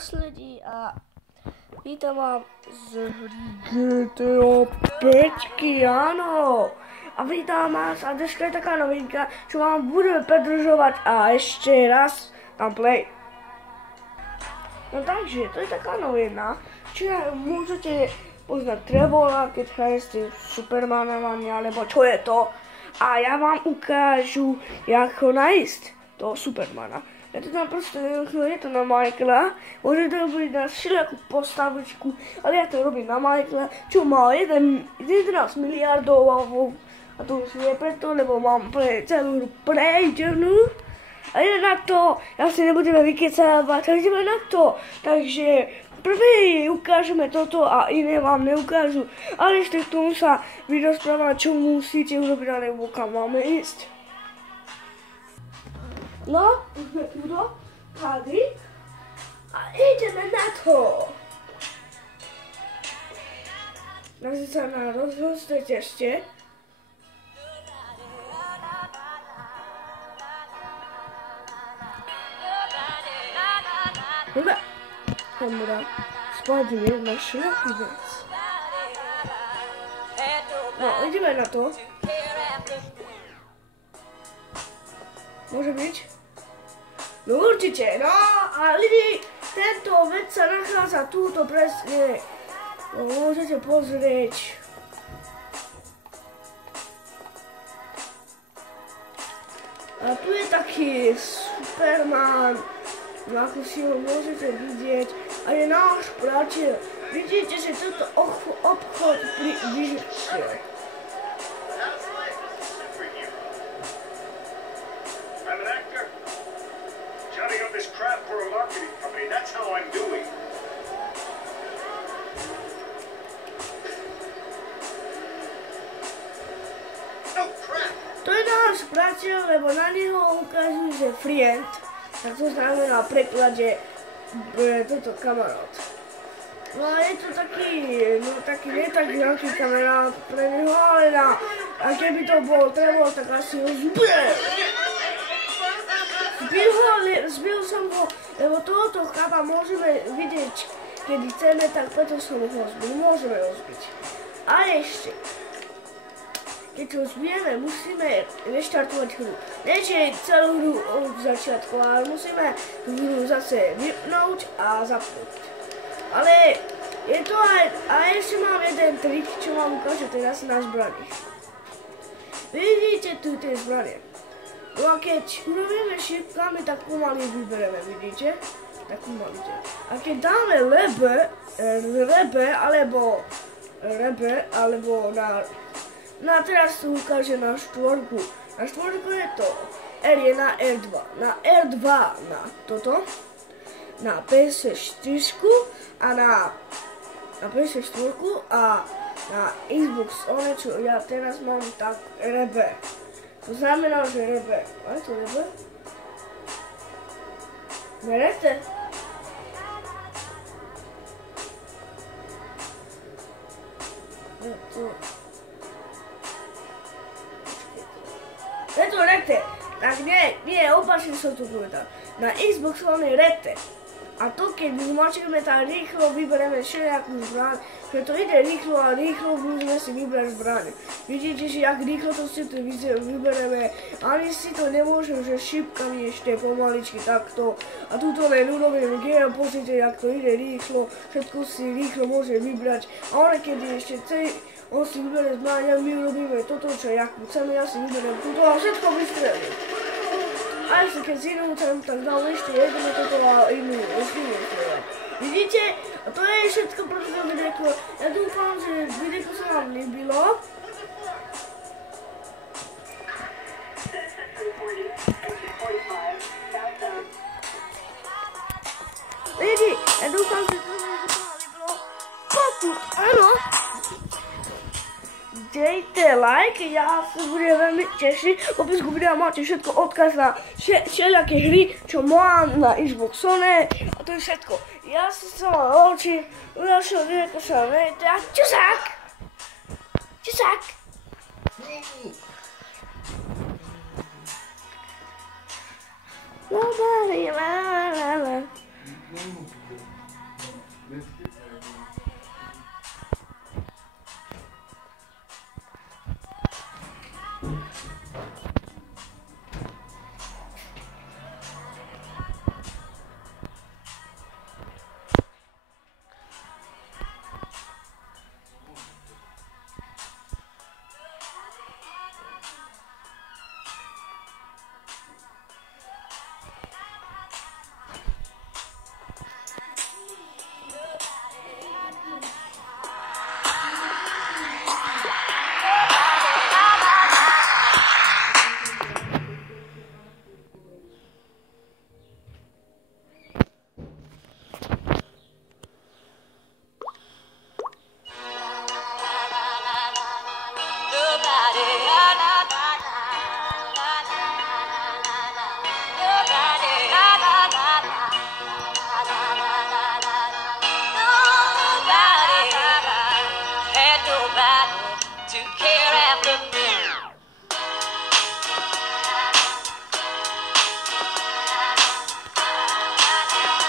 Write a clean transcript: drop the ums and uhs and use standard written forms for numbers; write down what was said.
prostredí a vítam vám z hry GTA 5, áno. A vítam vás a dneska je taká novinka, čo vám budeme predržovať a ešte raz tam play. No takže, to je taká novina, či môžete poznať Trevora, keď hrajete Supermanami, alebo čo je to. A ja vám ukážu, ako nájsť toho Supermana. Ja to tam proste je to na Michaela, môže to robiť na všelijakú postavičku, ale ja to robím na Michaela, čo má 11 miliardov a to už je preto, lebo mám celú hru prejdenú. A ide na to, ja si nebudeme vykecávať, a ideme na to. Takže prvý ukážeme toto a iné vám neukážu. Ale ešte k tomu sa vyrozprávam, čo musíte urobiť, alebo kam máme ísť. No, už sme tu tady a ideme na to. Nasi sa na rozhostete ešte. Dobre, kamera, spadne na široký vec. No, ideme na to. Môže byť? No určite, no a lidi, tento vec sa nachádza túto presne. No, môžete pozrieť. A tu je taký Superman. No ako si ho môžete vidieť, a je náš priateľ. Vidíte, že toto obchod vyšiel. I'm an actor. Shouting up this crap for a marketing company, that's how I'm doing. No crap! To je náš priateľ, lebo na neho ukážu, že friend. Tak to znamená v preklade toto kamarát. No a je to taký, no taký nie taký veľký kamarát pre neho, ale a keby to bol Trevor, tak asi ho zbil. Zbil som ho, lebo tohoto chlapa môžeme vidieť, kedy chceme, tak preto som ho zbil, môžeme ho zbiť. A ešte. Keď ho zbijeme, musíme reštartovať hru. Nie, že celú hru od začiatku, ale musíme hru zase vypnúť a zapnúť. Ale je to aj, a ešte mám jeden trik, čo vám ukážem teraz na zbrani. Vidíte tu tie zbranie. No a keď urobíme šipkami, tak pomaly vybereme, vidíte? Tak pomalite. A keď dáme rebe alebo na... No a teraz tu ukáže na štvorku. Na štvorku je to R je na R2. Na R2 na toto. Na PS4 a na PS4 a na Xbox One, čo ja teraz mám tak RB. To znamená, že RB. A je to RB? Berete? Je to... Je to rete, tak nie, opačne som to povedal. Na Xbox One je rete. A to keď zmačíme, tak rýchlo vybereme všelijakú zbraň, že to ide rýchlo a rýchlo môžeme si vybrať zbraň. Vidíte, že jak rýchlo to si tu vybereme, ani si to nemôžem, že šipkami ešte pomaličky takto. A tuto len urobíme G a pozrite, jak to ide rýchlo, všetko si rýchlo môže vybrať. A on keď ešte celý... On si vybere zbraň a my urobíme toto, čo ja chceme, ja si vyberiem túto a všetko vystrelím. A ešte keď si inú chcem, tak dám ešte jednu toto a inú vystrelím. Vidíte? A to je všetko pro toto videjko. Ja dúfam, že videjko sa vám líbilo. Lidi, ja dúfam, že to sa vám líbilo. Pokud áno, dejte like, ja sa budem veľmi tešiť. V opisku videa máte všetko, odkaz na všelijaké hry, čo mám na Xbox One. A to je všetko. Ja sa vám oči, u ďalšieho videa sa vám nejte a čusák! Čusák! La la la la la la. To care